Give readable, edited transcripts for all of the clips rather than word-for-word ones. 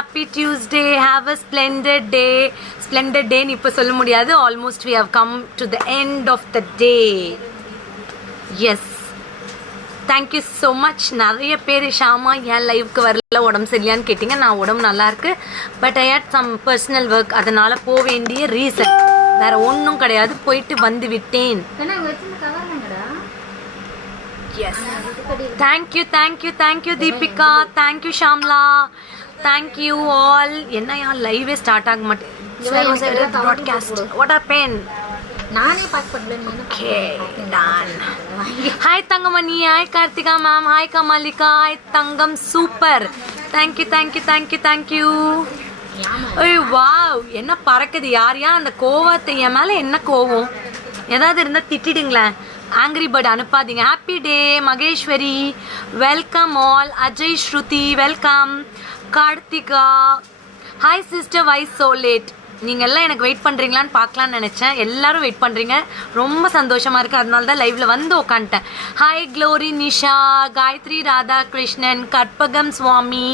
happy Tuesday. Have a splendid day. Splendid day ni இப்ப சொல்ல முடியாது. Almost we have come to the end of the day. Yes. Thank you so much. நிறைய பேர் ஷாமா ஏன் லைவ்க்கு வரல, உடம்பு சரியில்லையான்னு கேட்டிங்க. நான் உடம்பு நல்லா இருக்கு, but I had some personal work, அதனால போக வேண்டிய ரீசன் வேற ஒன்றும் கிடையாது. போயிட்டு வந்து விட்டேன். Yes, thank you thank you thank you Deepika, thank you Shamla, thank you all. என்ன யார் லைவே ஸ்டார்ட் ஆக மாட்டேன். Broadcast what happen? நானே பாஸ் பண்ணல. Okay done. Hi Thangamani, hi Karthika ma'am, hi Kamalika, hi Thangam, super, thank you thank you thank you thank you. ஐயோ வாவ், என்ன பறக்குது. யார் அந்த கோவத்தை என் மேலே என்ன கோவம் ஏதாவது இருந்தால் திட்டிடுங்களேன். ஆங்கிரி பேர்ட் அனுப்பாதீங்க. Happy day Maheswari, welcome all. Ajay Shruti welcome. Karthika hi sister, why so late? நீங்கள் எல்லாம் எனக்கு வெயிட் பண்ணுறீங்களான்னு பார்க்கலான்னு நினச்சேன். எல்லாரும் வெயிட் பண்ணுறீங்க, ரொம்ப சந்தோஷமாக இருக்குது. அதனால தான் லைவில் வந்து உட்காந்துட்டேன். Hi Glory, Nisha, Gayathri, Radhakrishnan, Karpagam Swami,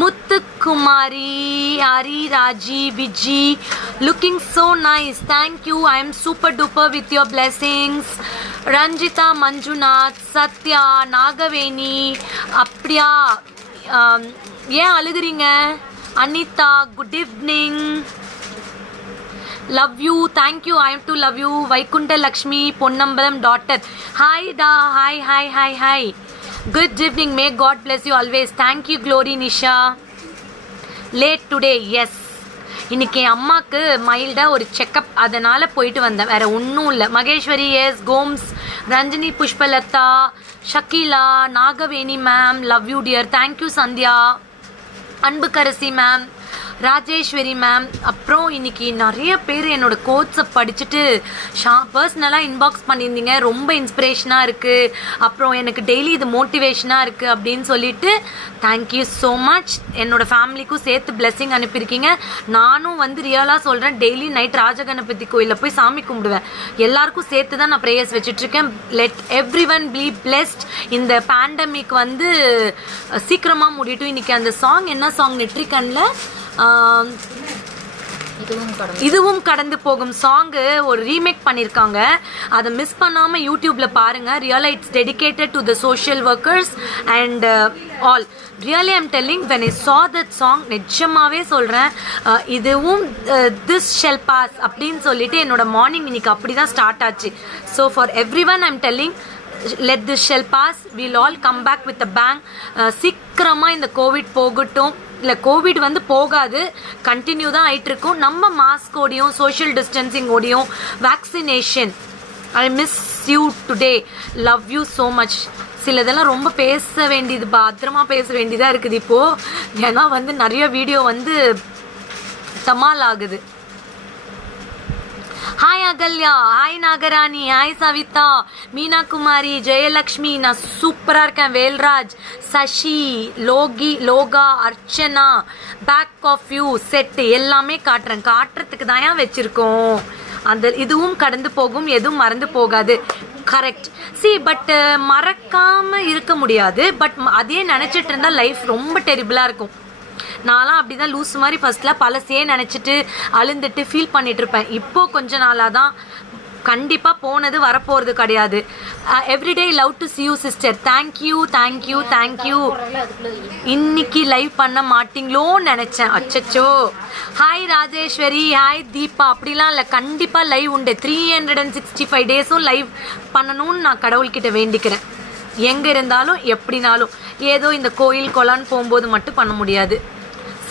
Muthukumari, Hari, Raji, Viji, looking so nice, thank you. I am super duper with your blessings. Ranjitha, Manjunath, Sathya, Nagaveni. அப்படியா, ஏன் அழுகுறீங்க? Anitha, good evening, love you, thank you, I am to love you. Vaikunta Lakshmi, Ponnambalam daughter, hi da, hi hi hi hi, good evening, may God bless you always. Thank you Glory. Nisha, late today, yes, இன்னைக்கு அம்மாக்கு மைல்டாக ஒரு checkup, அதனால் போயிட்டு வந்தேன், வேறு ஒன்றும் இல்லை. Maheswari yes, Gomes, Ranjini, Pushpalatha, Shakeela, Nagaveni ma'am, love you dear, thank you Sandhya, Anbukkarasi ma'am, Rajeswari ma'am. அப்புறம் இன்னைக்கு நிறைய பேர் என்னோட கோட்ஸை படிச்சுட்டு பர்சனலாக இன்பாக்ஸ் பண்ணியிருந்தீங்க. ரொம்ப இன்ஸ்பிரேஷனாக இருக்குது, அப்புறம் எனக்கு டெய்லி இது மோட்டிவேஷனாக இருக்குது அப்படின்னு சொல்லிட்டு தேங்க்யூ ஸோ மச். என்னோட ஃபேமிலிக்கும் சேர்த்து பிளெஸிங் அனுப்பியிருக்கீங்க. நானும் வந்து ரியலாக சொல்கிறேன், டெய்லி நைட் ராஜகணபதி கோயிலில் போய் சாமி கும்பிடுவேன். எல்லாருக்கும் சேர்த்து தான் நான் ப்ரேயர்ஸ் வச்சுட்ருக்கேன். Let every one be blessed. இந்த பேண்டமிக் வந்து சீக்கிரமாக முடியட்டும். இன்றைக்கி அந்த சாங், என்ன சாங், நெட்ரிகனில் இதுவும் கடந்து போகும் சாங்கு ஒரு ரீமேக் பண்ணியிருக்காங்க. அதை மிஸ் பண்ணாமல் யூடியூப்பில் பாருங்கள். ரியலா it's dedicated to the social workers and all. Really I'm telling, when I saw that song, நிஜமாகவே சொல்கிறேன், இதுவும் திஸ் ஷெல் பாஸ் அப்படின்னு சொல்லிட்டு என்னோட மார்னிங் இன்னைக்கு அப்படி தான் ஸ்டார்ட் ஆச்சு. So for every one I'm telling, let this shall pass, we'll all come back with a bang. சீக்கிரமாக இந்த கோவிட் போகட்டும். இல்லை, கோவிட் வந்து போகாது, கண்டினியூ தான் ஆகிட்டுருக்கும். நம்ம மாஸ்கோடையும் சோஷியல் டிஸ்டன்சிங்கோடையும் vaccination. I miss you today, love you so much. சிலதெல்லாம் ரொம்ப பேச வேண்டியது, பத்திரமா பேச வேண்டியதாக இருக்குது இப்போது. ஏன்னா வந்து நிறைய வீடியோ வந்து தமால் ஆகுது. Hi Akalya, hi Nagarani, hi Savitha, Meena Kumari, Jayalakshmi, நான் சூப்பராக இருக்கேன். Velraj, Sasi, Loka, Archana, back of you set எல்லாமே காட்டுறதுக்கு தான் ஏன் வச்சுருக்கோம். அந்த இதுவும் கடந்து போகும், எதுவும் மறந்து போகாது. கரெக்ட். பட் மறக்காமல் இருக்க முடியாது. பட் அதே நினச்சிட்டு இருந்தால் லைஃப் ரொம்ப டெரிபிளாக இருக்கும். நான்லாம் அப்படி தான் லூஸ் மாதிரி ஃபஸ்ட்டில் பழசையே நினச்சிட்டு அழுந்துட்டு ஃபீல் பண்ணிட்டு இருப்பேன். இப்போது கொஞ்ச நாளாக தான் கண்டிப்பாக போனது வரப்போகிறது கிடையாது. Everyday love to see you sister, thank you thank you thank you. இன்னைக்கு லைவ் பண்ண மாட்டிங்களோன்னு நினச்சேன், அச்சச்சோ. Hi Rajeswari, hi Deepa. அப்படிலாம் இல்லை, கண்டிப்பாக லைவ் உண்டு. 365 டேஸும் லைவ் பண்ணணும்னு நான் கடவுள்கிட்ட வேண்டிக்கிறேன். எங்கே இருந்தாலும் எப்படினாலும், ஏதோ இந்த கோயில் கொலான்னு போகும்போது மட்டும் பண்ண முடியாது.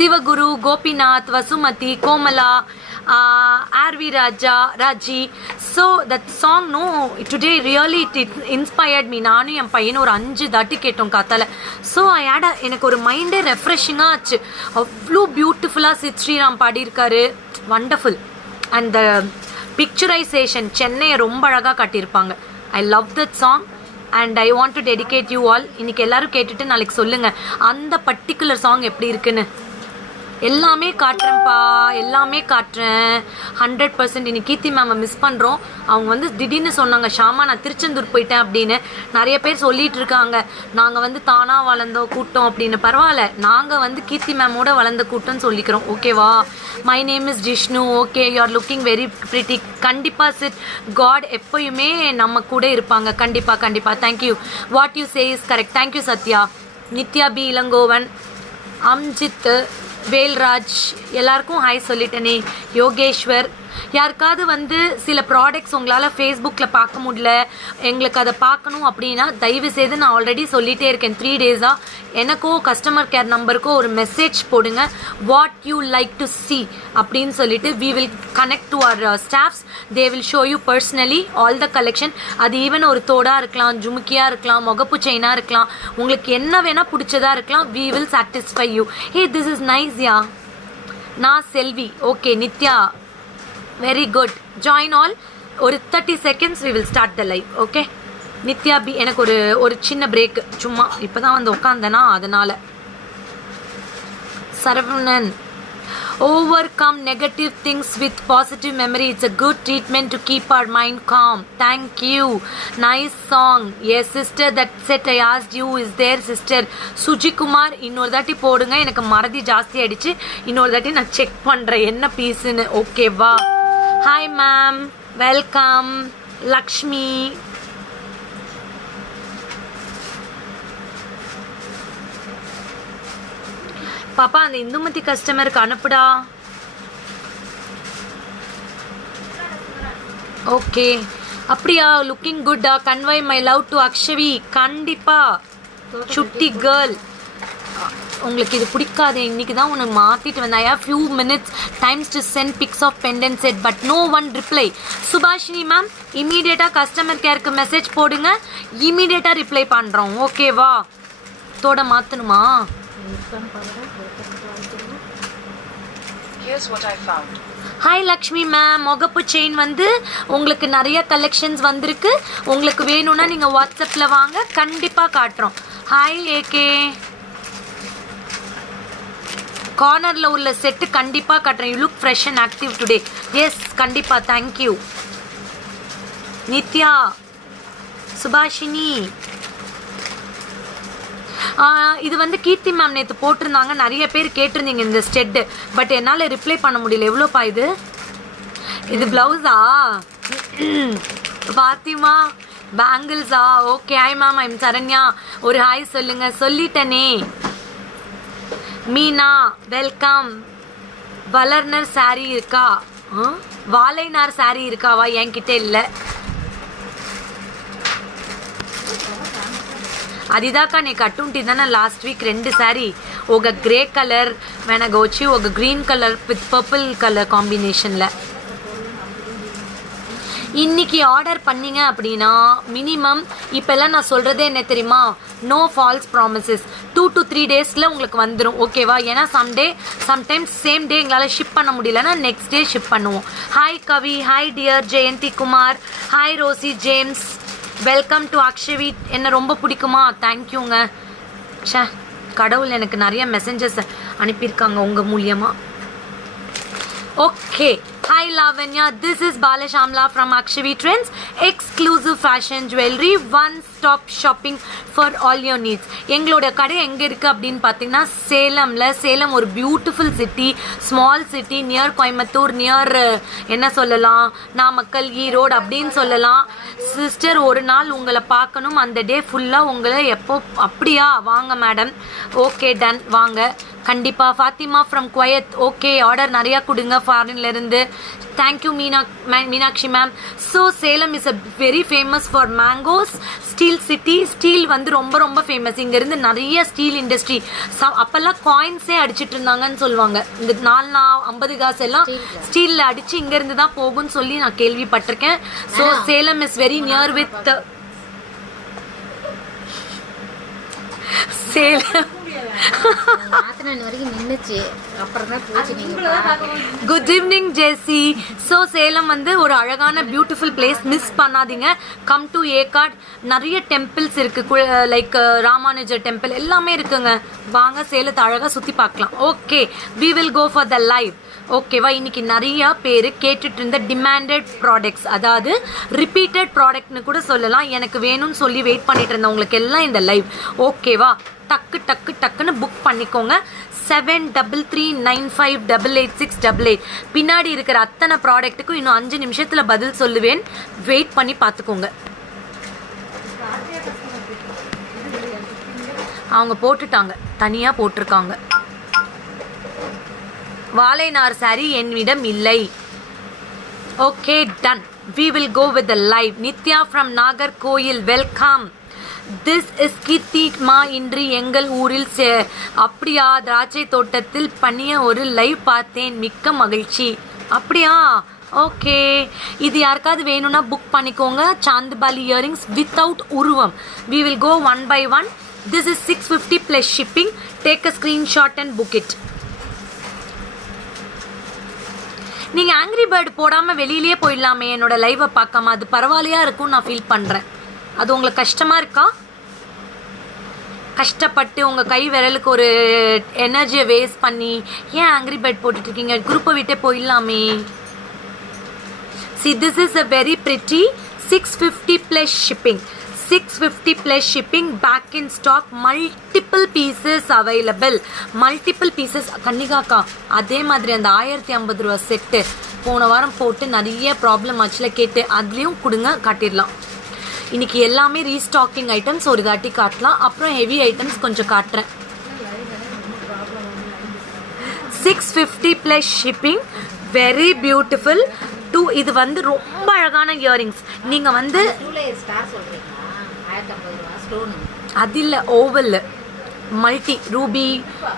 Sivaguru, Gopinath, Vasumathi, Komala, RV Raja, Raji. So that song no today really it inspired me. நானும் என் பையனும் ஒரு 5 தாட்டி கேட்டோம் காத்தால. ஸோ எனக்கு ஒரு மைண்டே ரெஃப்ரெஷிங்காக ஆச்சு. அவ்வளோ பியூட்டிஃபுல்லாக சித் ஸ்ரீராம் பாடியிருக்காரு, வண்டர்ஃபுல். அண்ட் த பிக்சரைசேஷன், சென்னையை ரொம்ப அழகாக காட்டியிருப்பாங்க. I love that song and I want to dedicate you all. இன்றைக்கி எல்லோரும் கேட்டுட்டு நாளைக்கு சொல்லுங்கள் அந்த பர்டிகுலர் சாங் எப்படி இருக்குன்னு. எல்லாமே காட்டுறேன்ப்பா, எல்லாமே காட்டுறேன் 100%. இன்னைக்கு கீர்த்தி மேமை மிஸ் பண்ணுறோம். அவங்க வந்து திடீர்னு சொன்னாங்க, ஷாமா நான் திருச்செந்தூர் போயிட்டேன் அப்படின்னு. நிறைய பேர் சொல்லிட்டு இருக்காங்க நாங்கள் வந்து தானாக வளர்ந்த கூட்டம் அப்படின்னு. பரவாயில்ல, நாங்கள் வந்து கீர்த்தி மேமோட வளர்ந்த கூட்டம்னு சொல்லிக்கிறோம், ஓகேவா? My name is Jishnu. Okay, you are looking very pretty. கண்டிப்பாக சிட், காட் எப்பயுமே நம்ம கூட இருப்பாங்க. கண்டிப்பாக கண்டிப்பாக. Thank you. What you say is correct. Thank you Sathya. Nithya B Ilangovan, Amjith, Velraj, எல்லாருக்கும் ஹாய் சொல்லிட்டேனே. யோகேஸ்வர், யாருக்காவது வந்து சில ப்ராடக்ட்ஸ் உங்களால் ஃபேஸ்புக்கில் பார்க்க முடியல, எங்களுக்கு அதை பார்க்கணும் அப்படின்னா தயவு செய்து, நான் ஆல்ரெடி சொல்லிகிட்டே இருக்கேன் 3 டேஸாக, எனக்கோ கஸ்டமர் கேர் நம்பருக்கோ ஒரு மெசேஜ் போடுங்க, what you like to see அப்படின்னு சொல்லிட்டு we will connect to our staffs, they will show you personally all the collection. அது ஈவன் ஒரு தோடாக இருக்கலாம், ஜுமுக்கியாக இருக்கலாம், முகப்பு செயினாக இருக்கலாம், உங்களுக்கு என்ன வேணால் பிடிச்சதாக இருக்கலாம். we will satisfy you. hey, this is nice யா. நான் Selvi. Okay Nithya, very good. Join all. ஒரு 30 seconds we will start the live. Okay Nithya B, எனக்கு ஒரு சின்ன பிரேக், சும்மா இப்போ தான் வந்து உட்காந்தேனா அதனால். Saravanan, overcome negative things with positive memory. It's a good treatment to keep our mind calm. Thank you. Nice song. Yes sister, that set I asked you is there sister. Suji Kumar, இன்னொரு தாட்டி போடுங்க, எனக்கு மறதி ஜாஸ்தி ஆயிடுச்சு. இன்னொரு தாட்டி நான் செக் பண்ணுறேன் என்ன பீஸுன்னு. ஓகேவா? Hi ma'am, welcome. லக்ஷ்மி, பாப்பா அந்த இந்துமதி கஸ்டமருக்கு அனுப்புடா. ஓகே, அப்படியா? Looking Gutta. கன்வை my love to Akshavi. கண்டிப்பா சுட்டி கேர்ள். உங்களுக்கு இது பிடிக்காது, இன்னைக்கு தான் உனக்கு மாற்றிட்டு வந்தேன். I have few minutes times to send pics of pendant set but no one reply. Subhashini ma'am, இமீடியட்டாக கஸ்டமர் கேருக்கு மெசேஜ் போடுங்க, இமீடியட்டாக ரிப்ளை பண்ணுறோம். ஓகேவா? தோட மாற்றணுமா? ஹாய் லக்ஷ்மி மேம், முகப்பு செயின் வந்து உங்களுக்கு நிறைய கலெக்ஷன்ஸ் வந்திருக்கு. உங்களுக்கு வேணும்னா நீங்கள் வாட்ஸ்அப்பில் வாங்க, கண்டிப்பாக காட்டுறோம். ஹாய் ஏகே, கார்னரில் உள்ள செட்டு கண்டிப்பாக காட்டுறேன். You look fresh and active today. Yes கண்டிப்பாக. தேங்க்யூ நித்யா. சுபாஷினி, இது வந்து கீர்த்தி மேம் நேற்று போட்டிருந்தாங்க, நிறைய பேர் கேட்டிருந்தீங்க இந்த ஸ்டெட்டு, பட் என்னால் ரிப்ளை பண்ண முடியல. எவ்வளோப்பா இது? இது ப்ளவுஸா? ஃபாத்திமா, பேங்கிள்ஸா? Okay. Hi ma'am, I'm Saranya. ஒரு ஹாய் சொல்லுங்க. சொல்லிட்டனே. மீனா, வெல்கம். வளர்னர் சாரீ இருக்கா? வாழைநார் சாரீ இருக்காவா? என்கிட்ட இல்லை. అదిదాకా నీకు అట్టుంటిదన్న లాస్ట్ వీక్ 2 శారీ, ఒక గ్రే కలర్ వెనక వచ్చి ఒక green colour with purple colour కాంబినేషனில். இன்னைக்கு ஆர்டர் பண்ணிங்க அப்படின்னா மினிமம், இப்போல்லாம் நான் சொல்கிறதே என்ன தெரியுமா, நோ ஃபால்ஸ் ப்ராமிசஸ். 2 to 3 டேஸில் உங்களுக்கு வந்துடும். ஓகேவா? ஏன்னா சம்டைம்ஸ் சேம் டே எங்களால் ஷிப் பண்ண முடியலன்னா நெக்ஸ்ட் டே ஷிப் பண்ணுவோம். Hi Kavi, hi dear Jayanthi Kumar, hi Rosie James, welcome to Akshavi. என்ன ரொம்ப பிடிக்குமா? தேங்க்யூங்க. ஷே, கடவுள் எனக்கு நிறைய மெசேஞ்சஸ் அனுப்பியிருக்காங்க உங்கள் மூலியமாக. Okay. Hi Lavanya, this is Balashamla from Akshavi Trends, exclusive fashion jewelry, one stop shopping for all your needs. எங்களோட கடை எங்கே இருக்குது அப்படின்னு பார்த்தீங்கன்னா சேலமில். சேலம் ஒரு beautiful city, small city, near Coimbatore, near என்ன சொல்லலாம், நாமக்கல், ஈரோடு அப்படின்னு சொல்லலாம். சிஸ்டர், ஒரு நாள் உங்களை பார்க்கணும், அந்த டே ஃபுல்லாக உங்களை எப்போ. அப்படியா? வாங்க மேடம். ஓகே டன், வாங்க கண்டிப்பாக. Fathima from Kuwait. Okay, order நிறையா கொடுங்க ஃபாரின்லேருந்து. Thank you Meenakshi ma'am. So Salem is a very famous for mangoes. Steel city. Steel வந்து ரொம்ப ரொம்ப ஃபேமஸ். இங்கேருந்து நிறைய ஸ்டீல் இண்டஸ்ட்ரி. அப்போல்லாம் காயின்ஸே அடிச்சிட்டு இருந்தாங்கன்னு சொல்லுவாங்க. இந்த 4-50 காசு எல்லாம் ஸ்டீலில் அடித்து இங்கேருந்து தான் போகும்னு சொல்லி நான் கேள்விப்பட்டிருக்கேன். So Salem is very near with Salem. மாத்தின வரைக்கும் நின்னுச்சு, அப்புறம் தான் போச்சு. நீங்க good evening Jessie. So Salem வந்து ஒரு அழகான பியூட்டிஃபுல் பிளேஸ், மிஸ் பண்ணாதீங்க. Come to Yercaud. நிறைய டெம்பிள்ஸ் இருக்கு, லைக் ராமானுஜர் டெம்பிள் எல்லாமே இருக்குங்க. வாங்க சேலத்தை அழகாக சுற்றி பார்க்கலாம். Okay, we will go for the live. ஓகேவா, இன்னைக்கு நிறையா பேர் கேட்டுட்டு இருந்த டிமாண்டட் ப்ராடக்ட்ஸ், அதாவது ரிப்பீட்டட் ப்ராடக்ட்னு கூட சொல்லலாம், எனக்கு வேணும்னு சொல்லி வெயிட் பண்ணிட்டு இருந்தவங்களுக்கு எல்லாம் இந்த லைவ். ஓகேவா, டக்குன்னு புக் பண்ணிக்கோங்க. 7339588688. பின்னாடி இருக்கிற அத்தனை ப்ராடக்ட்டுக்கும் இன்னும் 5 நிமிஷத்தில் பதில் சொல்லுவேன். வெயிட் பண்ணி பார்த்துக்கோங்க. அவங்க போட்டுட்டாங்க, தனியாக போட்டிருக்காங்க. வாழைநார் சாரி என்னிடம் இல்லை. Okay, done. We will go with the live. Nithya from Nagercoil, welcome. This is Keerthima. இன்று எங்கள் ஊரில் அப்படியா திராட்சை தோட்டத்தில் பண்ணிய ஒரு லைவ் பார்த்தேன், மிக்க மகிழ்ச்சி. அப்படியா, ஓகே. இது யாருக்காவது வேணும்னா புக் பண்ணிக்கோங்க. சாந்துபாலி இயரிங்ஸ் வித்தவுட் உருவம். We will go one by one. This is 650 plus shipping. Take a screenshot and book it. நீங்கள் ஆங்க்ரி பேர்டு போடாமல் வெளியிலேயே போயிடலாமே என்னோட லைவை பார்க்காம. அது பரவாயில்லையா இருக்கும்னு நான் ஃபீல் பண்ணுறேன். அது உங்களுக்கு கஷ்டமாக இருக்கா? கஷ்டப்பட்டு உங்கள் கை விரலுக்கு ஒரு எனர்ஜியை வேஸ்ட் பண்ணி ஏன் ஆங்க்ரி பேர்ட் போட்டுட்ருக்கீங்க? குரூப்பை விட்டே போயிடலாமே. See, this is a very pretty 650 plus shipping. 650 plus shipping, back in stock, multiple pieces available. Multiple pieces. கன்னிகாக்கா, அதே மாதிரி அந்த 1050 ரூபா செட்டு போன வாரம் போட்டு நிறைய ப்ராப்ளம் ஆச்சுல கேட்டு, அதுலேயும் கொடுங்க, காட்டிடலாம். இன்னைக்கு எல்லாமே ரீஸ்டாக்கிங் ஐட்டம்ஸ் ஒரு தாட்டி காட்டலாம். அப்புறம் ஹெவி ஐட்டம்ஸ் கொஞ்சம் காட்டுறேன். 650 plus shipping, very beautiful. இது வந்து ரொம்ப அழகான இயரிங்ஸ். நீங்கள் வந்து அது இல்லை, ஓவல் மல்டி ரூபி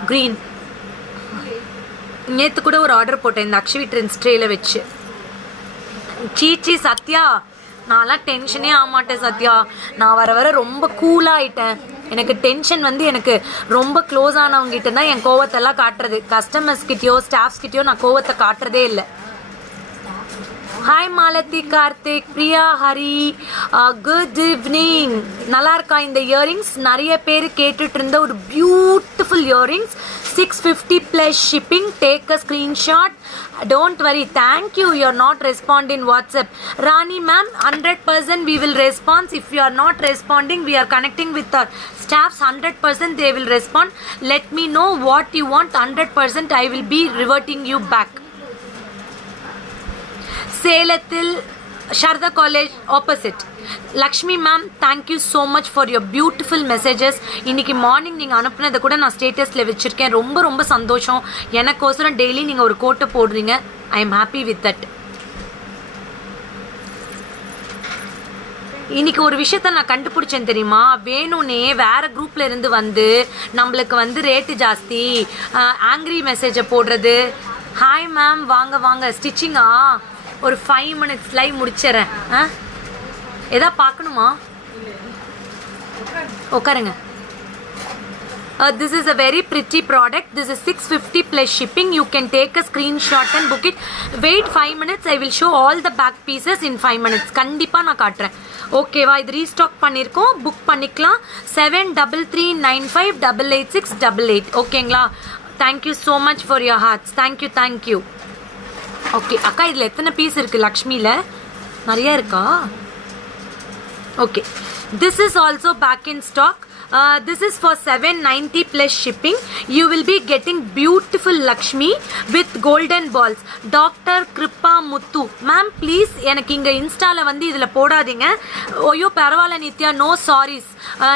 க்ரீன். நேற்று கூட ஒரு ஆர்டர் போட்டேன் இந்த அக்ஷவி ட்ரெண்ட்ஸ் ட்ரேல வச்சு. சீச்சி சத்யா, நான்லாம் டென்ஷனே ஆக மாட்டேன் சத்யா. நான் வர வர ரொம்ப கூலாகிட்டேன். எனக்கு டென்ஷன் வந்து எனக்கு ரொம்ப க்ளோஸ் ஆனவங்ககிட்ட தான் என் கோவத்தெல்லாம் காட்டுறது. கஸ்டமர்ஸ்கிட்டயோ ஸ்டாஃப்ஸ்கிட்டயோ நான் கோவத்தை காட்டுறதே இல்லை. Hi Malathi, Karthik, Priya, Hari, good evening. நல்லா இருக்கா இந்த இயரிங்ஸ்? நிறைய பேர் கேட்டுட்டு இருந்த ஒரு beautiful earrings. 650 plus shipping. Take a screenshot. Don't worry. Thank you. You are not responding in WhatsApp. Rani ma'am, 100% we will respond. If you are not responding, we are connecting with our staffs. 100% they will respond. Let me know what you want. 100% I will be reverting you back. சேலத்தில் Sharada college opposite. Lakshmi ma'am, thank you so much for your beautiful messages. இன்றைக்கி morning நீங்கள் அனுப்புனதை கூட நான் ஸ்டேட்டஸில் வச்சுருக்கேன். ரொம்ப ரொம்ப சந்தோஷம். எனக்கோசரம் டெய்லி நீங்கள் ஒரு கோட்டை போடுறீங்க. I am happy with that. இன்றைக்கி ஒரு விஷயத்த நான் கண்டுபிடிச்சேன் தெரியுமா? வேணும்னே வேறு குரூப்பில் இருந்து வந்து நம்மளுக்கு வந்து ரேட்டு ஜாஸ்தி, ஆங்க்ரி மெசேஜை போடுறது. ஹாய் மேம், வாங்க வாங்க. ஸ்டிச்சிங்கா? ஒரு 5 minutes லைவ் முடிச்சிடறேன். எதா பார்க்கணுமா? உட்காருங்க. This is a very pretty product. This is 650 plus shipping. You can take a screenshot and book it. Wait 5 minutes. I will show all the back pieces in 5 minutes. கண்டிப்பாக நான் காட்டுறேன். ஓகேவா? இது restock பண்ணியிருக்கோம், book பண்ணிக்கலாம். 7339588688. ஓகேங்களா? Thank you so much for your hearts. Thank you. Okay அக்கா, இதில் எத்தனை பீஸ் இருக்குது? லக்ஷ்மியில் நிறையா இருக்கா? Okay, this is also back in stock. This is for 790 plus shipping. You will be getting beautiful Lakshmi with golden balls. Dr. Kripa Muthu ma'am, please எனக்கு இங்கே இன்ஸ்டாவில் வந்து இதில் போடாதீங்க. ஐயோ பரவாயில்ல நித்யா, நோ சாரீஸ்.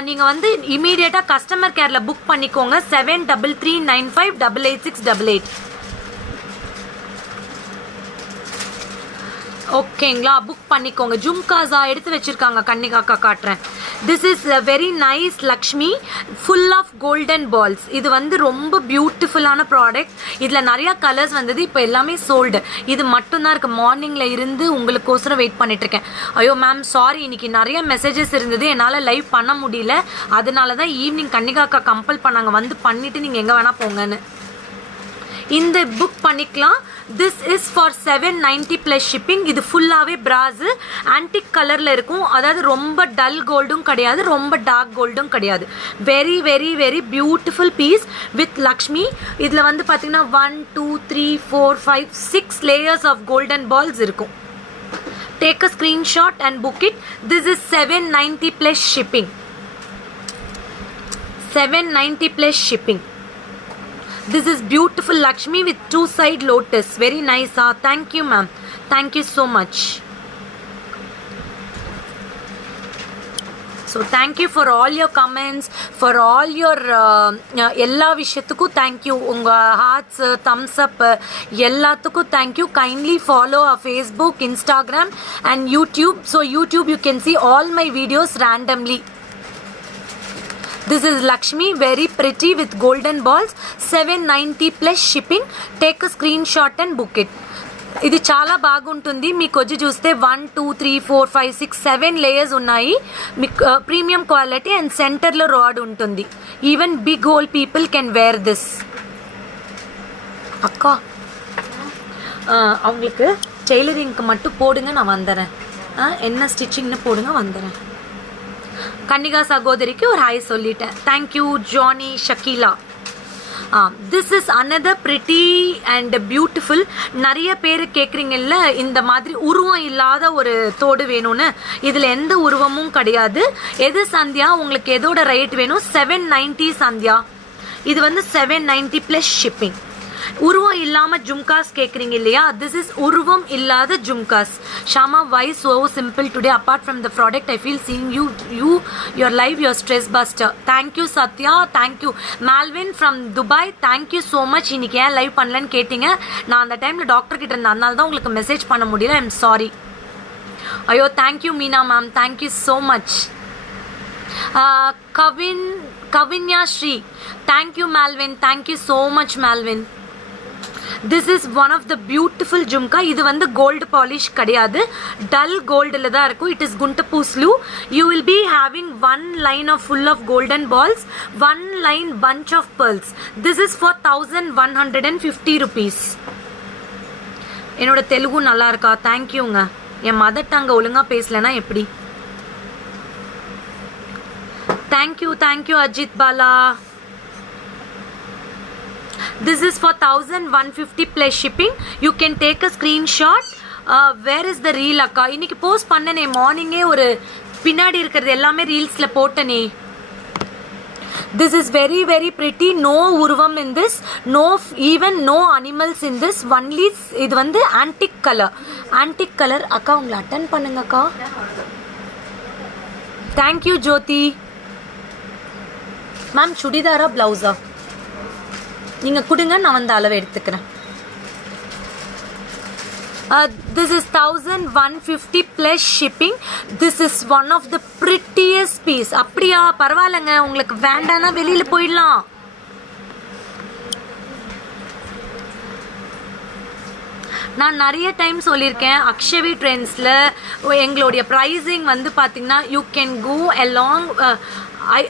நீங்கள் வந்து இமீடியட்டாக கஸ்டமர் கேரில் புக் பண்ணிக்கோங்க. 7339588688. ஓகேங்களா, புக் பண்ணிக்கோங்க. ஜும்காஸா எடுத்து வச்சுருக்காங்க, கன்னிகாக்கா காட்டுறேன். This is very nice Lakshmi, full of golden balls. இது வந்து ரொம்ப பியூட்டிஃபுல்லான ப்ராடக்ட். இதில் நிறையா கலர்ஸ் வந்தது, இப்போ எல்லாமே சோல்டு. இது மட்டும்தான் இருக்குது. மார்னிங்கில் இருந்து உங்களுக்கோசரம் வெயிட் பண்ணிட்டுருக்கேன். ஐயோ மேம் சாரி, இன்னைக்கு நிறைய மெசேஜஸ் இருந்தது, என்னால் லைவ் பண்ண முடியல. அதனால தான் ஈவினிங் கன்னிகாக்கா கம்பல் பண்ணாங்க, வந்து பண்ணிவிட்டு நீங்கள் எங்கே வேணால் போங்கன்னு. இந்த புக் பண்ணிக்கலாம். This is for 790 plus shipping. இது ஃபுல்லாகவே பிராஸு ஆன்டிக் கலரில் இருக்கும். அதாவது ரொம்ப டல் கோல்டும் கிடையாது, ரொம்ப டார்க் கோல்டும் கிடையாது. Very very very beautiful piece with Lakshmi. இதில் வந்து பார்த்தீங்கன்னா 1 2 3 4 5 6 லேயர்ஸ் ஆஃப் கோல்டன் பால்ஸ் இருக்கும். Take a screenshot and book it. This is 790 plus shipping. 790 plus shipping. This is beautiful Lakshmi with 2 side lotus. Very nice. Thank you ma'am. Thank you so much. So thank you for all your comments, for all your எல்லா விஷயத்துக்கும் thank you. உங்கள் hearts, thumbs up எல்லாத்துக்கும் thank you. Kindly follow our Facebook, Instagram and YouTube. So YouTube you can see all my videos randomly. This is Lakshmi, very pretty with golden balls. 790 plus shipping. Take a screenshot and book it. ఇది చాలా బాగుంటుంది. మీకు వచ్చి చూస్తే 1 2 3 4 5 6 7 layers ఉన్నాయి. మీకు premium quality and సెంటర్లో rod ఉంటుంది. Even big hole people can wear this. அக்கா அவங்களுக்கு டெய்லரிங்க்கு மட்டும் போடுங்க, நான் வந்துடுறேன். என்ன ஸ்டிச்சிங்னு போடுங்க, வந்துடுறேன். கன்னிகா சகோதரிக்கு ஒரு ஹாய் சொல்லிட்டேன். Thank you Johnny Shakeela. This is another pretty and beautiful. நிறைய பேர் கேட்குறீங்கல்ல இந்த மாதிரி உருவம் இல்லாத ஒரு தோடு வேணும்னு. இதில் எந்த உருவமும் கிடையாது. எது சந்தியா, உங்களுக்கு எதோட ரேட் வேணும்? 790 சந்தியா. இது வந்து 790 ப்ளஸ் ஷிப்பிங். உருவம் இல்லாமல் ஜும்காஸ் கேட்குறீங்க இல்லையா, திஸ் இஸ் உருவம் இல்லாத ஜும்காஸ். ஷாமா, வை so simple today apart from the product? I feel seeing your live, your stress buster. Thank you Sathya, thank you. Malvin from Dubai, thank you so much. இன்னைக்கு ஏன் லைவ் பண்ணலன்னு கேட்டீங்க. நான் அந்த டைமில் டாக்டர் கிட்ட இருந்தேன், அதனால தான் உங்களுக்கு மெசேஜ் பண்ண முடியல. I'm sorry. ஐயோ thank you Meena ma'am, thank you so much. Kavinya Sri, thank you Melvin, thank you so much Melvin. This is one of the beautiful jhumka. இது வந்து கோல்டு பாலிஷ் கிடையாது, டல் கோல்டில் தான் இருக்கும். It is gundapusalu. You will be having 1 line of full of golden balls, 1 line bunch of pearls. This is for 1150 rupees. என்னோட தெலுங்கு நல்லா இருக்கா? தேங்க்யூங்க. என் மதர் டங்க ஒழுங்காக பேசலைன்னா எப்படி? Thank you thank you Ajith Bala. This is for 1150 plus shipping. You can take a screenshot. Where is the reel akka? இன்னைக்கு post பண்ணனே மார்னிங்கே, ஒரு பின்னாடி இருக்கிறது எல்லாமே ரீல்ஸில் போட்டனே. This is very very pretty. No உருவம் in this, no even no animals in this. Only இது வந்து antique color. Antique color. அக்கா உங்களை அட்டன் பண்ணுங்க அக்கா. Thank you Jothi. மேம் சுடிதாரா ப்ளவுஸா? நீங்கள் கொடுங்க, நான் வந்து அளவு எடுத்துக்கிறேன். This is 1150 plus shipping. This is one of the prettiest piece. அப்படியா? பரவாயில்லைங்க, உங்களுக்கு வேண்டானா வெளியில் போயிடலாம். நான் நிறைய டைம் சொல்லியிருக்கேன், அக்ஷவி ட்ரெண்ட்ஸில் எங்களுடைய ப்ரைஸிங் வந்து பார்த்திங்கன்னா you can go along.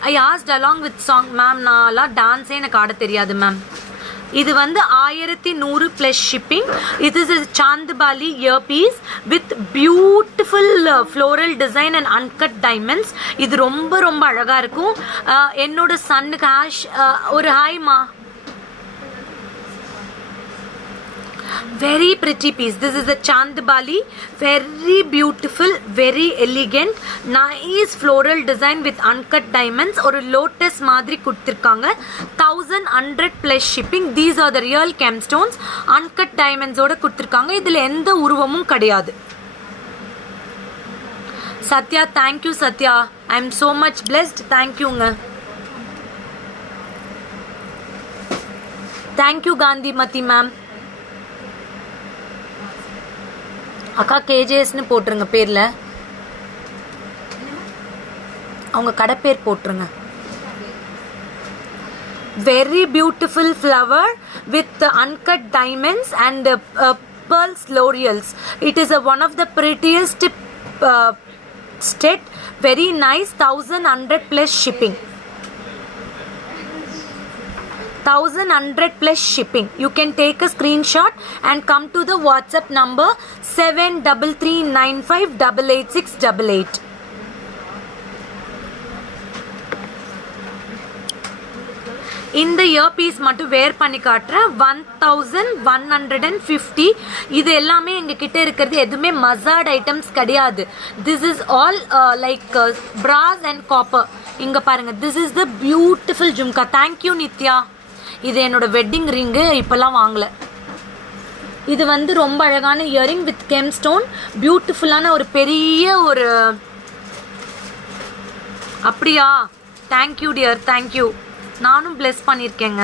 I asked along with song. Ma'am நான்லாம் டான்ஸே எனக்கு ஆட தெரியாது மேம். இது வந்து 1100 ப்ளஸ் ஷிப்பிங். இது is chandbali ear piece with beautiful floral design and uncut diamonds. இது ரொம்ப ரொம்ப அழகாக இருக்கும். என்னோட சன்னுக்கு ஒரு ஹாய்மா. Very pretty piece. This is a Chandbali. Very beautiful, very elegant, nice floral design with uncut diamonds. ஒரு lotus மாதிரி கொடுத்திருக்காங்க. 1100 plus shipping. These are the real gemstones. Uncut diamonds ஓட கொடுத்திருக்காங்க. இதில் எந்த உருவமும் கிடையாது. Sathya, thank you Sathya. I am so much blessed. Thank youங்க. Thank you Gandhi Mati ma'am. அக்கா கேஜேஎஸ்னு போட்டுருங்க பேரில், அவங்க கடை பேர் போட்டுருங்க. Very beautiful flower with uncut diamonds and pearls L'Oreals. It is one of the prettiest set. Very nice. 1100 plus shipping. 1100 plus shipping. You can take a screenshot and come to the WhatsApp number 7339588688. இந்த year piece மட்டும் வேர் பண்ணி காட்டுறேன். 1150. இது எல்லாமே எங்ககிட்ட இருக்கிறது எதுவுமே மசாட் ஐட்டம்ஸ் கிடையாது. This is all like brass and copper. இங்கே பாருங்கள், this is the beautiful jhumka. Thank you Nithya. இது என்னோட வெட்டிங் ரிங்கு, இப்போல்லாம் வாங்கலை. இது வந்து ரொம்ப அழகான இயரிங் வித் கெம் ஸ்டோன். பியூட்டிஃபுல்லான ஒரு பெரிய ஒரு, அப்படியா? Thank you dear, thank you. நானும் பிளெஸ் பண்ணியிருக்கேங்க.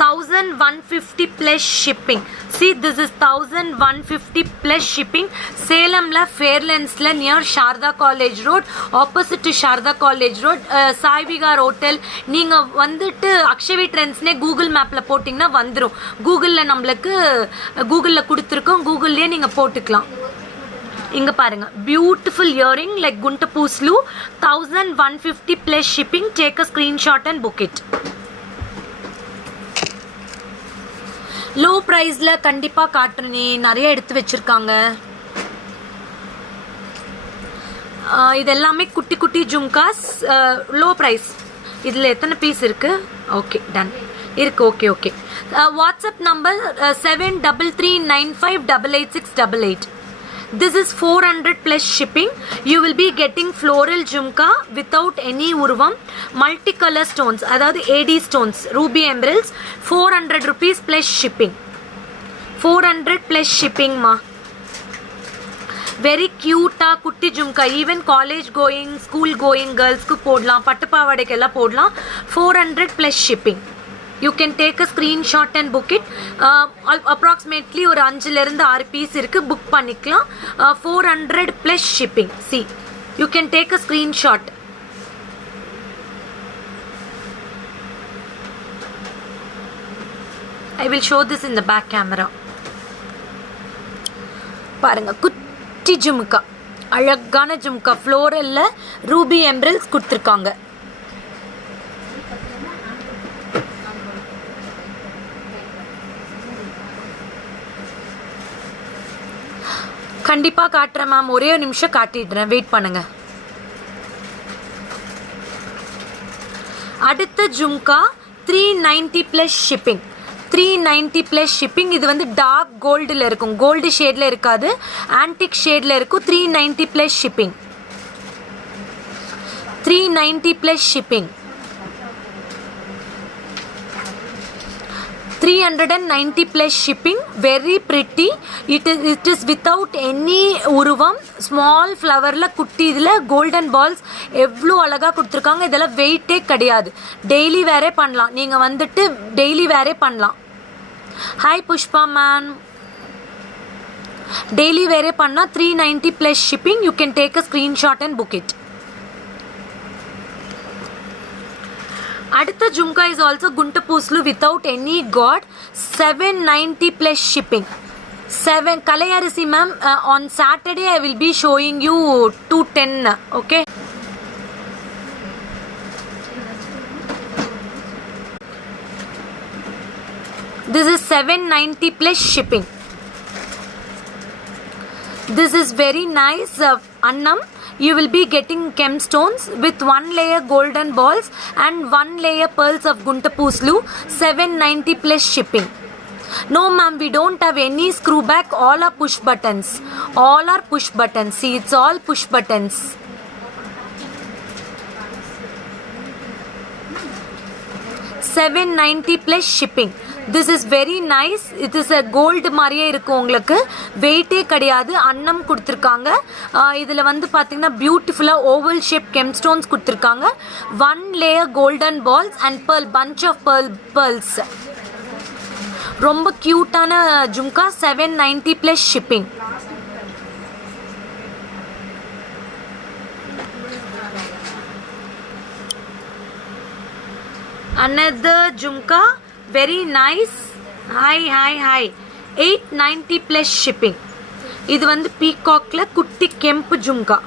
1150 plus shipping. See, this is 1150 plus shipping. சேலம்ல ஃபேர்லென்ஸ்ல near Sharada college road, opposite to Sharada college road, Saivihar hotel. நீங்கள் வந்துட்டு அக்ஷவி ட்ரெண்ட்ஸ்னே கூகுள் மேப்பில் போட்டிங்கன்னா வந்துடும். கூகுளில் நம்மளுக்கு கூகுளில் கொடுத்துருக்கோம், கூகுள்லேயே நீங்கள் போட்டுக்கலாம். இங்கே பாருங்கள், beautiful earring like gundapusalu. 1150 plus shipping. Take a screenshot and book it. Low ப்ரைஸில் கண்டிப்பாக காட்டுறேனே, நிறைய எடுத்து வச்சுருக்காங்க. இதெல்லாமே குட்டி குட்டி ஜும்காஸ், லோ ப்ரைஸ். இதில் எத்தனை பீஸ் இருக்குது? ஓகே, டன் இருக்குது. Okay okay. WhatsApp number 7339588688. This is 400 plus shipping. You will be getting floral jhumka without any urvam, multicolor stones, அதாவது AD stones, ruby emeralds. 400 rupees plus shipping. 400 plus shipping ma. Very cute குட்டி jhumka. Even college going, school going கேர்ள்ஸ்க்கு போடலாம், பட்டு பாவாடைக்கெல்லாம் போடலாம். 400 plus shipping. You can take a screenshot and book it. Approximately ஒரு 5லேருந்து 6 piece இருக்குது, book பண்ணிக்கலாம். 400 plus shipping. See, you can take a screenshot. I will show this in the back camera. பாருங்க, குட்டி ஜும்கா, அழகான ஜும்கா. ஃப்ளோரல்ல ரூபி எம்ரல்ஸ் கொடுத்துருக்காங்க. கண்டிப்பாக காட்டுறேன் மேம், ஒரே ஒரு நிமிஷம் காட்டிடுறேன், வெயிட் பண்ணுங்க. அடுத்த jhumka 390 plus shipping. 390 plus shipping. இது வந்து டார்க் கோல்டில் இருக்கும், கோல்டு ஷேடில் இருக்காது, ஆன்டிக் ஷேடில் இருக்கும். 390 plus shipping. 390 plus shipping. 390 plus shipping. Very pretty. It is without any உருவம். ஸ்மால் ஃப்ளவரில் குட்டி, இதில் கோல்டன் பால்ஸ் எவ்வளோ அழகாக கொடுத்துருக்காங்க. இதெல்லாம் வெயிட்டே கிடையாது, டெய்லி வேரே பண்ணலாம். நீங்கள் வந்துட்டு டெய்லி வேரே பண்ணலாம். Hi Pushpa ma'am. டெய்லி வேரே பண்ணால் 390 plus shipping. You can take a screenshot and book it. அடுத்த jhumka is also gundapusalu without any guard. 790 plus shipping. 7 Kalaiyarasi ma'am. On Saturday I will be showing you 210. Okay. This is 790 plus shipping. This is very nice annam. You will be getting gem stones with 1 layer golden balls and 1 layer pearls of gunta pooslu. 790 plus shipping. No ma'am, we don't have any screw back. All are push buttons. All are push buttons. See, it's all push buttons. 790 plus shipping. This is very nice. It is a gold மாதிரியே இருக்கும், உங்களுக்கு வெயிட்டே கிடையாது. அன்னம் கொடுத்துருக்காங்க. இதில் வந்து பார்த்தீங்கன்னா பியூட்டிஃபுல்லாக ஓவல் ஷேப் கெம் ஸ்டோன்ஸ் கொடுத்துருக்காங்க. 1 layer golden balls and pearl, bunch of pearls. ரொம்ப க்யூட்டான jhumka 790 plus shipping. Another jhumka, very nice. Hi 890 plus shipping. இது வந்து பீகாக்ல குட்டி கெம்பு jhumka.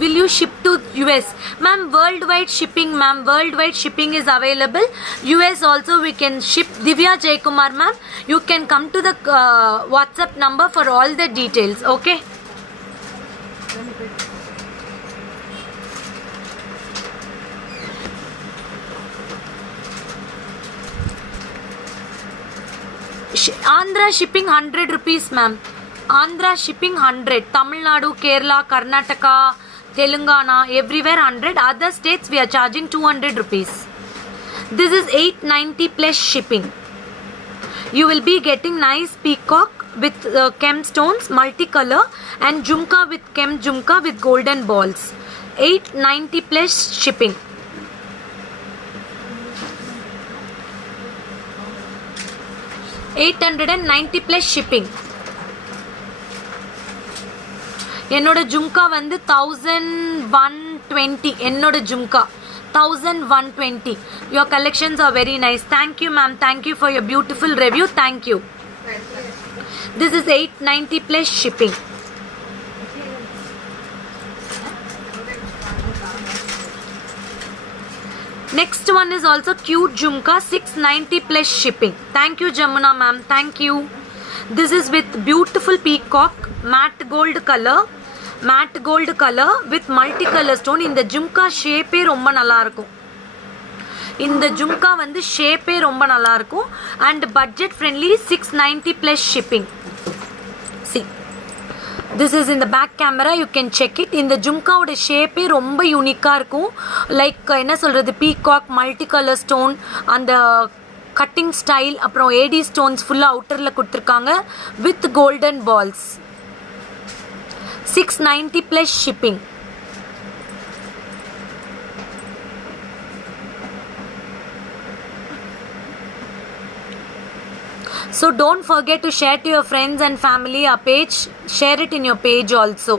Will you ship to US? Ma'am, worldwide shipping, ma'am. Worldwide shipping is available. US also we can ship. Divya Jaykumar, ma'am. You can come to the WhatsApp number for all the details. Okay? Andhra shipping 100 rupees, ma'am. Andhra shipping 100. Tamil Nadu, Kerala, Karnataka, Telangana, everywhere 100. Other states we are charging 200 rupees. This is 890 plus shipping. You will be getting nice peacock with kem stones, multicolor, and jhumka with kem jhumka with golden balls. 890 plus shipping. $890 plus shipping. என்னோட ஜும்கா வந்து 1120. என்னோட jhumka 1120. Your collections are very nice. Thank you, ma'am. Thank you for your beautiful review. Thank you. This is 890 plus shipping. Next one is also cute jhumka, 690 plus shipping. Thank you, Jamuna ma'am. Thank you. This is with beautiful peacock, matte gold color with multicolor stone. இந்த ஜும்கா ஷேப்பே ரொம்ப நல்லா இருக்கும். இந்த ஜும்கா வந்து ஷேப்பே ரொம்ப நல்லா இருக்கும் and budget friendly. 690 plus shipping. See, this is in the back camera, you can check it. இந்த ஜும்காவோட ஷேப்பே ரொம்ப யூனிக்காக இருக்கும். லைக் என்ன சொல்கிறது, பீகாக், மல்டி கலர் ஸ்டோன், அந்த கட்டிங் ஸ்டைல், அப்புறம் ஏடி ஸ்டோன்ஸ் ஃபுல்லாக அவுட்டரில் கொடுத்துருக்காங்க with golden balls. 690 plus shipping. So don't forget to share to your friends and family our page. Share it in your page also.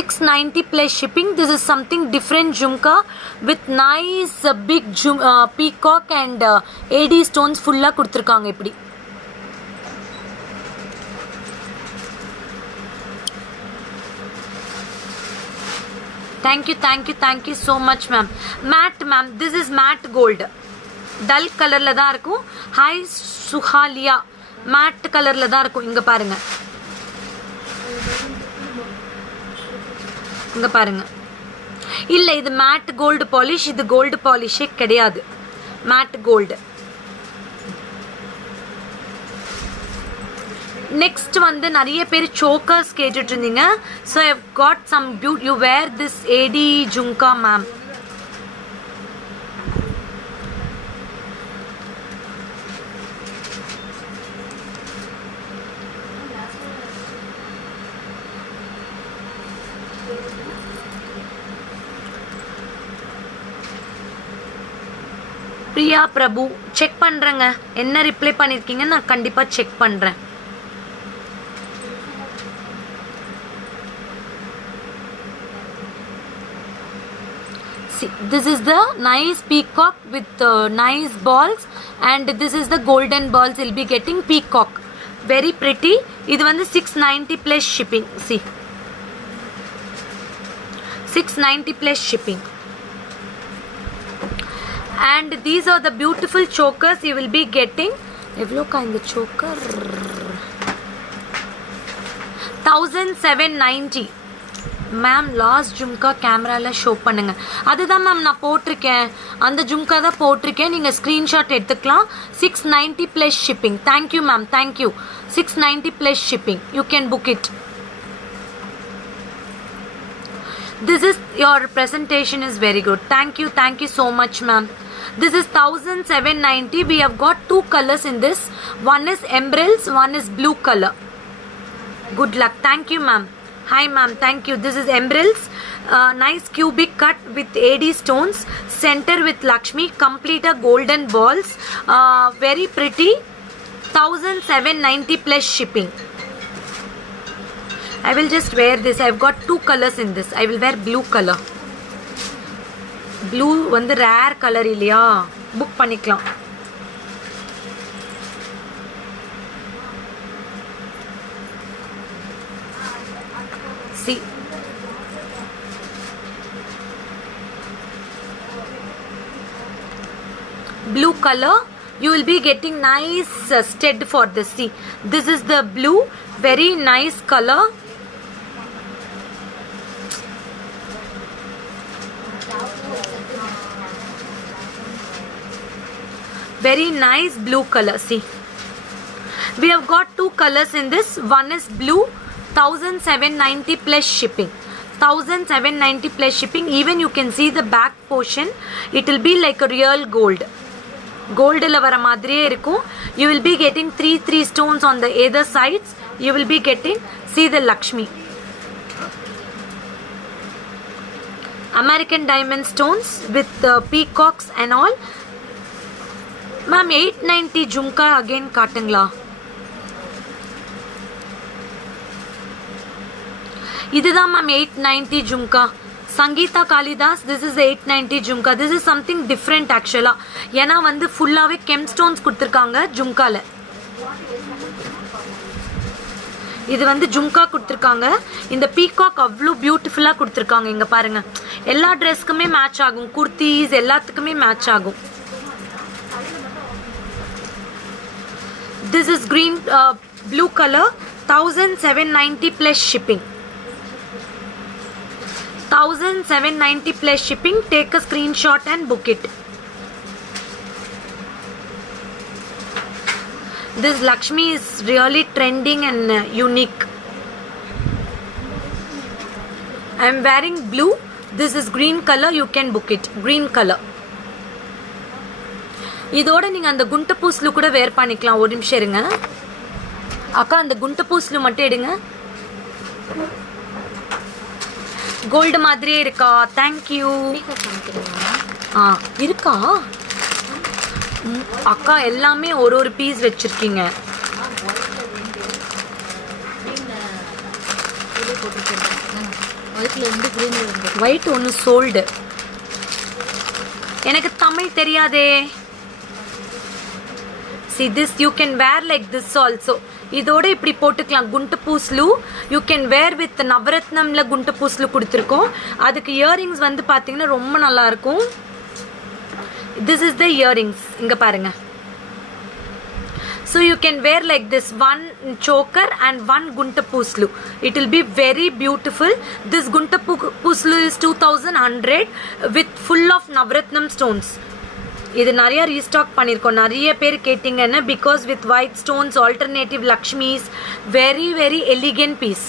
690 plus shipping. This is something different jhumka with nice big peacock and AD stones fulla kuduthirukanga ipdi. Thank you so much, ma'am. Matte, ma'am. This is matte gold. Dull கலரில் தான் இருக்கும். Hi சுஹாலியா, mat கலரில் தான் இருக்கும். இங்கே பாருங்க, இங்கே பாருங்க. இல்லை, இது மேட் கோல்டு பாலிஷ். இது கோல்டு பாலிஷே கிடையாது, மேட் கோல்டு. நெக்ஸ்ட் வந்து நிறைய பேர் சோக்கர்ஸ் கேட்டுட்டு இருந்தீங்க. So I have got some you wear this AD jhumka ma'am. Priya Prabhu, check பண்ணுறேங்க. என்ன ரிப்ளை பண்ணியிருக்கீங்க நான் கண்டிப்பாக செக் பண்ணுறேன். See, this is the nice peacock with nice balls and this is the golden balls. You'll be getting peacock. Very pretty. இது வந்து 690 plus shipping. See, 690 plus shipping. And these are the beautiful chokers you will be getting. எவ்வளோக்கா இந்த choker? 1790. Ma'am last jhumka கேமராவில் show பண்ணுங்க. அதுதான் ma'am நான் போட்டிருக்கேன், அந்த ஜும்கா தான் போட்டிருக்கேன். நீங்கள் ஸ்க்ரீன்ஷாட் எடுத்துக்கலாம். 690 plus shipping. Thank you ma'am, thank you. 690 plus shipping. You can book it. This is your presentation is very good. Thank you so much, ma'am. This is 1790. We have got two colors in this. One is emeralds, one is blue color. Good luck. Thank you, ma'am. Hi, ma'am. Thank you. This is emeralds. Nice cubic cut with AD stones. Center with Lakshmi. Complete a golden balls. Very pretty. 1790 plus shipping. I will just wear this. I've got 2 colors in this. I will wear blue color. Blue வந்து rare color இல்லையா, book பண்ணிக்கலாம். See, blue color, you will be getting nice stud for this. See, this is the blue, very nice color. Very nice blue color. See, we have got 2 colors in this. One is blue, 1790 plus shipping. 1790 plus shipping. Even you can see the back portion, it will be like a real gold. Gold la vara madriye irukum. You will be getting 3 stones on the either sides. You will be getting, see the Lakshmi. American diamond stones with peacocks and all. Ma'am, 890 jhumka again காட்டுங்களா? இதுதான் ma'am 890 jhumka. Sangeetha Kalidas, this is 890 jhumka. This is something different actually. ஏன்னா வந்து ஃபுல்லாவே gem stones கொடுத்துருக்காங்க ஜும்கால. இது வந்து ஜும்கா கொடுத்துருக்காங்க. இந்த peacock அவ்வளோ பியூட்டிஃபுல்லாக கொடுத்துருக்காங்க. இங்கே பாருங்க, எல்லா ட்ரெஸ்க்குமே மேட்ச் ஆகும், குர்த்திஸ் எல்லாத்துக்குமே மேட்ச் ஆகும். This is green, blue color, 1790 plus shipping. 1790 plus shipping. Take a screenshot and book it. This Lakshmi is really trending and unique. I am wearing blue. This is green color. You can book it. Green color. இதோட நீங்க அந்த குண்ட பூஸ்லு கூட வேர் பண்ணிக்கலாம். ஒரு நிமிஷம் இருங்க அக்கா, அந்த குண்ட பூஸ்லு மட்டும் எடுங்க. கோல்டு மாதிரியே இருக்கா? தேங்க்யூ. இருக்கா அக்கா? எல்லாமே ஒரு பீஸ் வச்சிருக்கீங்க. ஒயிட் ஒன்று சோல்டு. எனக்கு தமிழ் தெரியாதே. See this, you can wear like this also. இதோட இப்படி போட்டுக்கலாம். குண்ட பூஸ்லு யூ கேன் வேர் வித் நவரத்னம்ல குண்ட பூஸ்லு கொடுத்துருக்கோம். அதுக்கு இயரிங்ஸ் வந்து பார்த்தீங்கன்னா ரொம்ப நல்லா இருக்கும். This is the earrings. இங்க பாருங்க. So you can wear like this, one choker and one gunta puslu. It will be very beautiful. This gunta puslu is 2100 with full of navratnam stones. இது நிறைய restock பண்ணியிருக்கோம். நிறைய பேர் கேட்டிங்கன்னா because with white stones, alternative Lakshmis, very very elegant piece.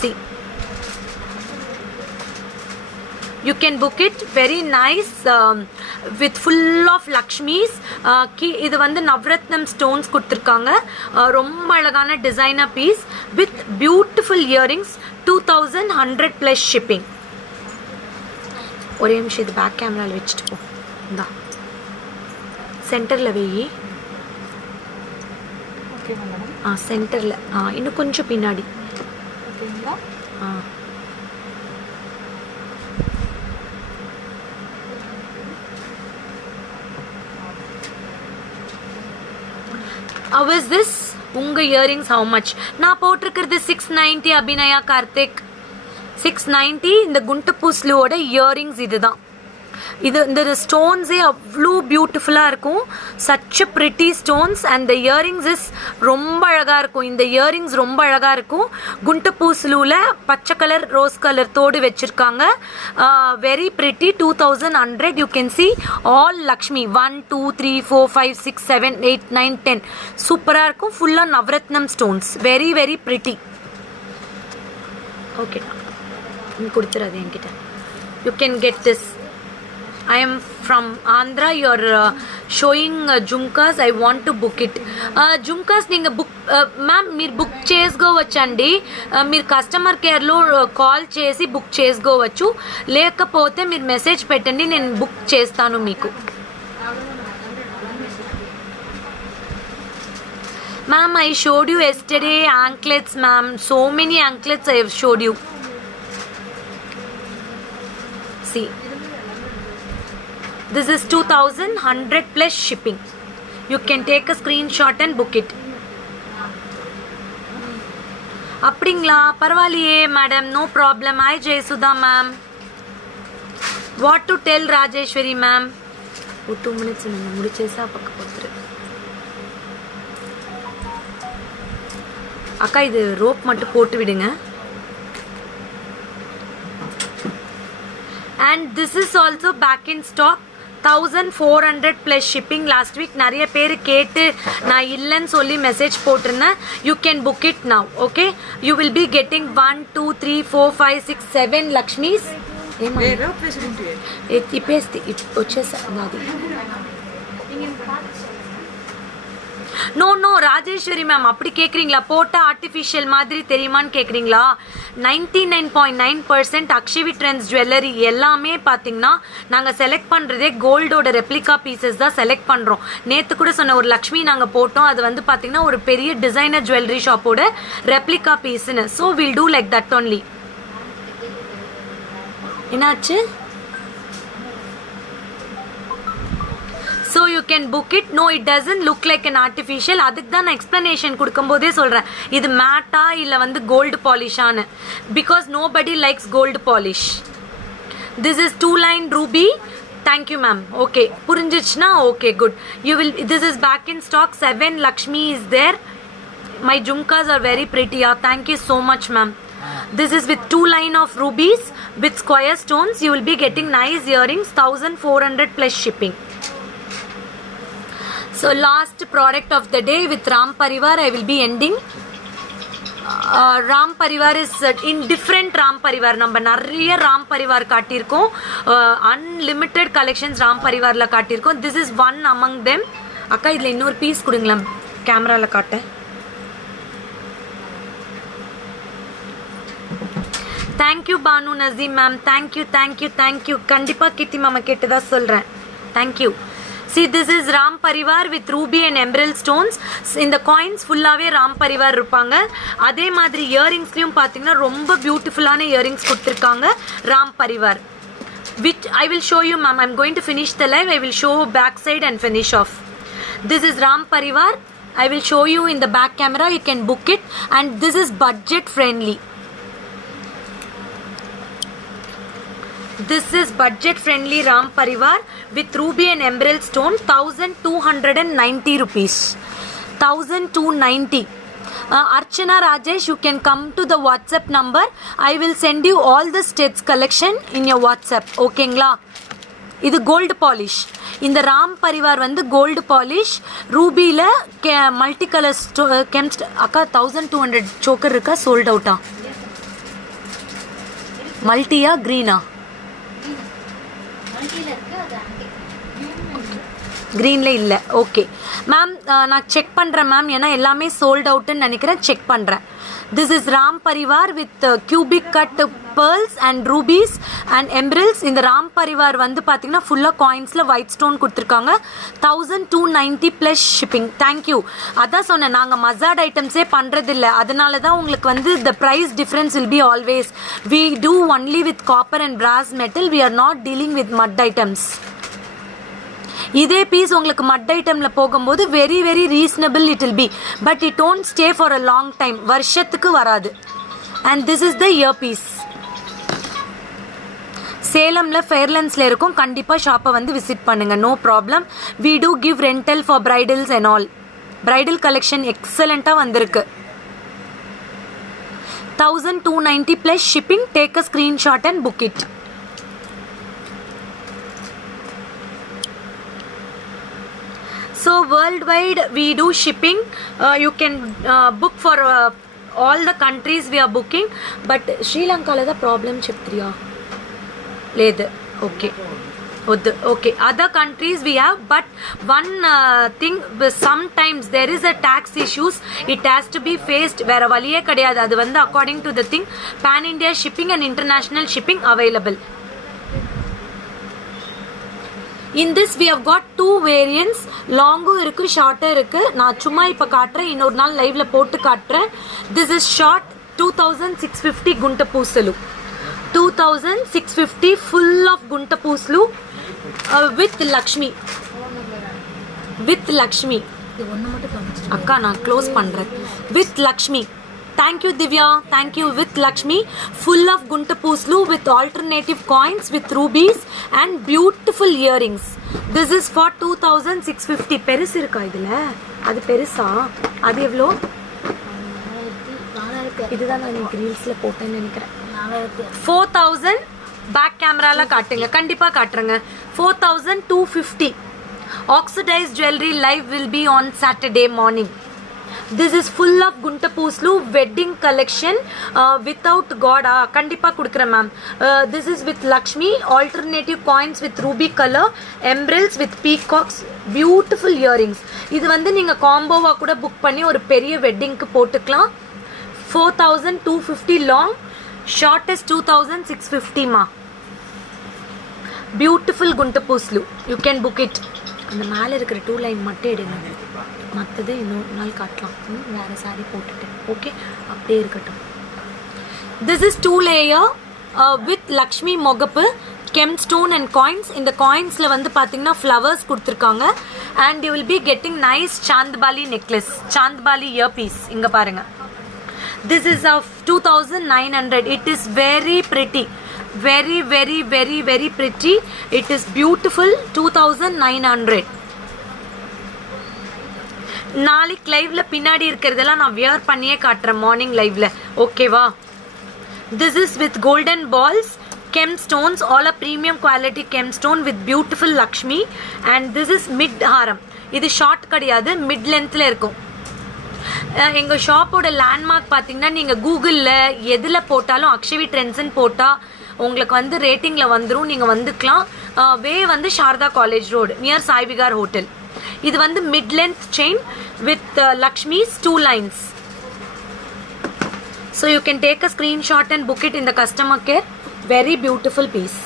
See, you can book it. Very nice with full of Lakshmis. இது வந்து நவரத்னம் stones கொடுத்துருக்காங்க. ரொம்ப அழகான designer piece with beautiful earrings. 2100 plus shipping. ஒரே நிமிஷம் இது பேக் கேமராவில் வச்சுட்டு போ. இந்தா சென்டரில் வெயி. சென்டரில் இன்னும் கொஞ்சம் பின்னாடி. How is this? உங்க இயரிங்ஸ் how much? நான் போட்டிருக்கிறது 690. அபிநயா கார்த்திக் 690. இந்த குண்ட பூஸ்லுவோட இயரிங்ஸ் இதுதான். இது இந்த ஸ்டோன்ஸே அவ்வளோ பியூட்டிஃபுல்லாக இருக்கும். Such a pretty stones and the earrings is ரொம்ப அழகாக இருக்கும். இந்த இயரிங்ஸ் ரொம்ப அழகாக இருக்கும். குண்ட பூஸ்லூவில் பச்சை கலர் ரோஸ் கலர் தோடு வச்சுருக்காங்க. Very pretty. 2100. You can see all Lakshmi 1 2 3 4 5 6 7 8 9 10. சூப்பராக இருக்கும். ஃபுல்லாக navaratnam stones. Very very pretty. Okay, கொடுத்துறாது என்கிட்ட. You can get this. I am from Andhra. You are showing jhumkas. I want to book it. Jhumkas ninga book ma'am meer book చేసుకోవచ్చండి. మీరు customer కేర్లో call చేసి book చేసుకోవచ్చు. లేకపోతే మీరు message పెట్టండి, నేను బుక్ చేస్తాను మీకు. Ma'am, I showed you yesterday anklets, ma'am. So many anklets I have showed you. See. This is 2100 plus shipping. You can take a screenshot and book it. அப்படிங்களா பரவாயில்லையே madam no problem I Jayasudha ma'am what to tell Rajeswari ma'am ஒரு 2 minutes நீங்கள் முடிச்சேசா பக்கம் கொடுத்துரு அக்கா இது rope மட்டும் போட்டு விடுங்க and this is also back in stock 1400 plus shipping last week நிறைய பேர் கேட்டு நான் இல்லைன்னு சொல்லி மெசேஜ் போட்டிருந்தேன் you can book it now okay you will be getting 1 2 3 4 5 6 7 Lakshmis ఇప్పేస్తే వచ్చేసా నాది நோ நோ ராஜேஸ்வரி மேம் அப்படி கேட்குறீங்களா போட்ட ஆர்டிஃபிஷியல் மாதிரி தெரியுமான்னு கேட்குறீங்களா 99.9% அக்ஷவி ட்ரெண்ட்ஸ் ஜுவல்லரி எல்லாமே பார்த்தீங்கன்னா நாங்கள் செலக்ட் பண்ணுறதே கோல்டோட ரெப்ளிகா பீசஸ் தான் செலக்ட் பண்ணுறோம் நேற்று கூட சொன்ன ஒரு லக்ஷ்மி நாங்கள் போட்டோம் அது வந்து பார்த்தீங்கன்னா ஒரு பெரிய டிசைனர் ஜுவல்லரி ஷாப்போட ரெப்ளிகா பீஸ்ன்னு so will do like that only என்னாச்சு so you can book it no it doesn't look like an artificial அதுக்கு தான் நான் எக்ஸ்பிளனேஷன் கொடுக்கும்போதே சொல்கிறேன் இது மேட்டா இல்லை வந்து கோல்டு பாலிஷான்னு because nobody likes gold polish this is 2 line ruby thank you ma'am okay புரிஞ்சிச்சுன்னா okay good you will this is back in stock 7 Lakshmi is there my jhumkas are very pretty thank you so much ma'am this is with 2 line of rubies with square stones you will be getting nice earrings 1400 plus shipping so last product of the day with Ram Parivar I will be ending Ram Parivar is in different Ram Parivar நம்ம நிறைய Ram Parivar காட்டியிருக்கோம் unlimited collections Ram Parivarல காட்டியிருக்கோம் this is one among them அக்கா இதில் இன்னொரு piece கொடுங்களேன் கேமராவில் காட்ட thank you Banu Nazim ma'am thank you கண்டிப்பாக கீர்த்தி மாமா கேட்டு தான் சொல்கிறேன் thank you see this is Ram Parivar with ruby and emerald stones இந்த coins ஃபுல்லாவே Ram Parivar இருப்பாங்க அதே மாதிரி இயரிங்ஸ்லயும் பாத்தீங்கன்னா ரொம்ப பியூட்டிஃபுல்லான இயரிங்ஸ் கொடுத்திருக்காங்க Ram Parivar which I will show you ma'am I'm going to finish the live I will show back side and finish off this is Ram Parivar I will show you in the back camera you can book it and this is budget friendly this is budget friendly Ram Parivar with ruby and emerald stone 1290 rupees 1290 Archana Rajesh you can come to the WhatsApp number I will send you all the states collection in your WhatsApp okayங்களா இது gold polish இந்த ராம் பரிவார் வந்து gold polish ரூபியில் multi colour கெம்ஸ்ட் அக்கா 1200 choker இருக்கா sold அவுட்டா மல்டியா க்ரீனா க்ரீனில் இல்லை okay ma'am நான் செக் பண்ணுறேன் மேம் ஏன்னா எல்லாமே சோல்ட் அவுட்டுன்னு நினைக்கிறேன் செக் பண்ணுறேன் this is Ram Parivar with cubic cut pearls and rubies and emeralds இந்த ராம் பரிவார் வந்து பார்த்தீங்கன்னா ஃபுல்லாக காயின்ஸில் ஒயிட் ஸ்டோன் கொடுத்துருக்காங்க 1290 ப்ளஸ் ஷிப்பிங் தேங்க்யூ அதான் சொன்னேன் நாங்கள் மசாட் ஐட்டம்ஸே பண்ணுறதில்ல அதனால தான் உங்களுக்கு வந்து the price difference will be always we do only with copper and brass metal we are not dealing with mud items இதே பீஸ் உங்களுக்கு மட் ஐட்டமில் போகும்போது very very reasonable it will be but it don't stay for a long time வருஷத்துக்கு வராது and this is the ear piece சேலமில் ஃபேர்லன்ஸில் இருக்கும் கண்டிப்பாக ஷாப்பை வந்து விசிட் பண்ணுங்கள் no problem we do give rental for bridals and all bridal collection எக்ஸலண்ட்டாக வந்திருக்கு 1290 plus shipping take a screenshot and book it so worldwide we do shipping you can book for all the countries we are booking but Sri Lanka la the problem cheptriya led okay okay other countries we have but one thing sometimes there is a tax issues it has to be faced vera valiye kadiyadu adu vandu according to the thing pan India shipping and international shipping available In this we have got two variants, லாங்கும் இருக்கு ஷார்ட்டும் இருக்கு. நான் சும்மா இப்போ காட்டுறேன், இன்னொரு நாள் லைவ்ல போட்டு காட்டுறேன். This is short 2650 Konda பூசலு, 2650 full of Konda பூசலு with Lakshmi. With Lakshmi. இது ஒன்று மட்டும் காமிச்சு அக்கா நான் க்ளோஸ் பண்றேன். With Lakshmi. Thank you Divya, thank you. With Lakshmi, full of gunta pooslu with alternative coins with rubies and beautiful earrings. This is for 2650. பெருசு இருக்கா இதுல? அது பெருசா? அது எவ்வளோ? 4000 இதுதான் நான் இன்னைக்கு ரீல்ஸ்ல போட்டேன்னு நினைக்கிறேன். 4000 4000 பேக் கேமரால காட்டுங்க, கண்டிப்பா காட்டுறேங்க. 4250. Oxidized jewelry live will be on Saturday morning. This is full of gunta pooslu wedding collection without god. கண்டிப்பா கொடுக்குறேன் ma'am. This is with Lakshmi, alternative coins with ruby color, emeralds with peacocks, beautiful earrings. இது வந்து நீங்க காம்போவா கூட book பண்ணி ஒரு பெரிய வெட்டிங்க்கு போட்டுக்கலாம். 4250 long, shortest 2650 மா. Beautiful gunta pooslu, you can book it. அந்த மேலே இருக்கிற 2 லைன் மட்டும் எடுங்க, மற்றது இன்னொரு நாள் காட்டலாம். வேறு சாரி போட்டுட்டு ஓகே அப்படியே இருக்கட்டும். This is 2 layer with Lakshmi மொகப்பு, கெம் ஸ்டோன் அண்ட் காயின்ஸ். இந்த காயின்ஸில் வந்து பார்த்தீங்கன்னா ஃப்ளவர்ஸ் கொடுத்துருக்காங்க. And you will be getting nice Chandbali necklace, Chandbali ear piece. இங்கே பாருங்கள், this is of 2900. It is very pretty, very very very very pretty. It is beautiful. 2900. நாளைக்கு லைவ்ல பின்னாடி இருக்கிறதெல்லாம் நான் வியர் பண்ணியே காட்டுறேன் மார்னிங் லைவ்ல, ஓகேவா? This is with golden balls, kem stones, all a premium quality kem stone with beautiful Lakshmi. And this is mid haram. இது ஷார்ட் கிடையாது, மிட் லென்த்ல இருக்கும். எங்கள் ஷாப்போட லேண்ட்மார்க் பார்த்தீங்கன்னா நீங்கள் கூகுளில் எதில் போட்டாலும் அக்ஷவி ட்ரெண்ட்ஸ்ன்னு போட்டால் உங்களுக்கு வந்து ரேட்டிங்கில் வந்துடும், நீங்கள் வந்துக்கலாம். வே வந்து Sharada college road near Saivihar hotel. இது வந்து mid length chain with Lakshmis 2 lines. So you can take a screenshot and book it in the customer care. Very beautiful piece.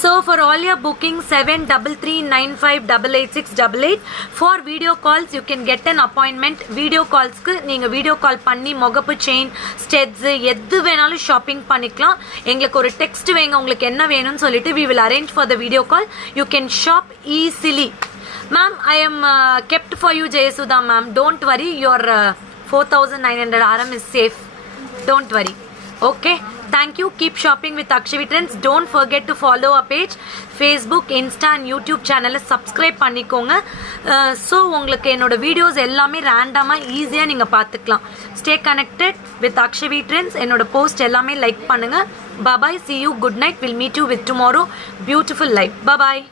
So for all your bookings 7339588688. For video calls you can get an appointment. Video calls க்கு நீங்க video call பண்ணி முகப்பு chain studs எது வேணாலும் shopping பண்ணிக்கலாம். எங்களுக்கு ஒரு text வைங்க உங்களுக்கு என்ன வேணும்னு சொல்லிட்டு we will arrange for the video call. You can shop easily. Ma'am, I am kept for you Jayasudha ma'am. Don't worry, your 4900 RM is safe. Don't worry. Okay, thank you. Keep shopping with Akshavi Trends. Don't forget to follow our page, Facebook, Insta and YouTube channel subscribe பண்ணிக்கோங்க. So உங்களுக்கு என்னோட videos எல்லாமே ரேண்டமாக ஈஸியாக நீங்கள் பார்த்துக்கலாம். Stay connected with Akshavi trends. என்னோட post எல்லாமே லைக் பண்ணுங்கள். Bye bye, see you, good night. We'll meet you with tomorrow beautiful life. Bye bye.